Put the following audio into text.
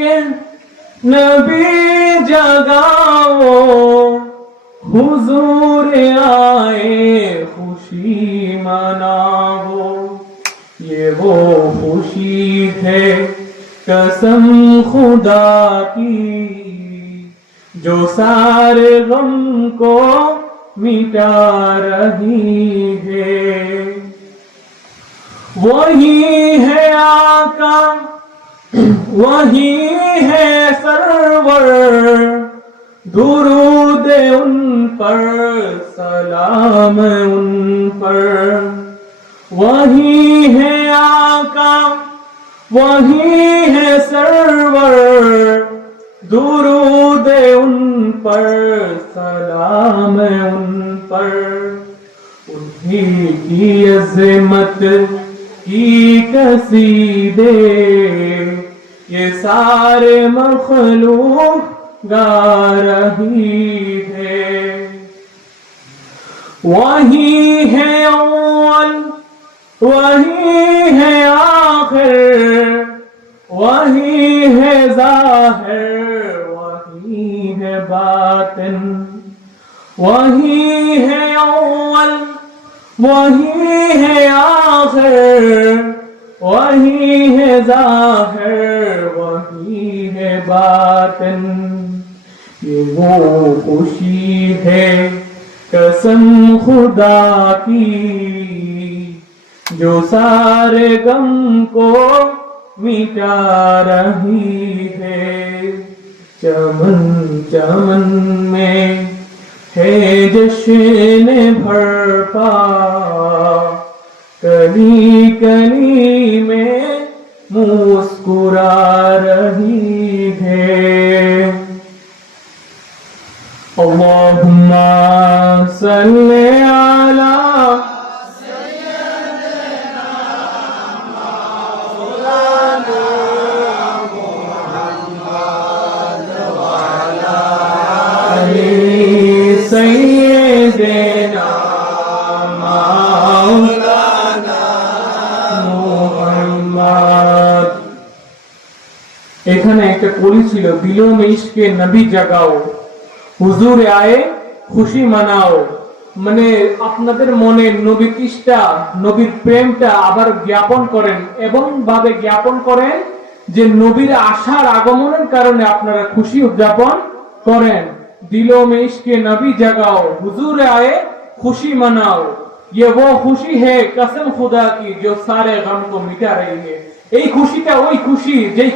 इश्क़ नबी जगाओ, हुजूर आए खुशी मनाओ। ये वो खुशी है कसम खुदा की, जो सारे गम को मिटा रही है। वही है आका, वही है सरवर, दुरूद उन पर, सलाम उन पर। वही है आका, वही है सरवर, दुरूद उन पर, सलाम उन पर। उन्हीं की अज़मत की कसीदे ये सारे मखलूक गा रही है। वही है अव्वल, वही है आखिर, वही है ज़ाहिर, वही है बातिन। वही है अव्वल, वही है आखिर, वही है ज़ाहिर, वही है बातिन। ये वो खुशी है कसम खुदा की, जो सारे गम को मिटा रही है। चमन चमन में है जश्न भरपा, कली कली में मुस्कुरा रही है। अल्लाहुम्मा सल्ले अला सैयदना मौलाना मुहम्मद। এখানে একটা কলি ছিল, দিলো মে ইশকে নবী জাগাও, হুজুরে আয়ে খুশি মানাও। মানে আপনাদের মনে নবীর তৃষ্ণা, নবীর প্রেমটা আবার জ্ঞাপন করেন, এবং ভাবে জ্ঞাপন করেন যে নবীর আসার আগমনের কারণে আপনারা খুশি উদযাপন করেন। दिलों में इश्क नबी जगाओ, हुजूर आए खुशी मनाओ। ये वो खुशी है कसम खुदा की, जो सारे गम को मिटा रही है। এই খুশিটা ওই খুশি যেই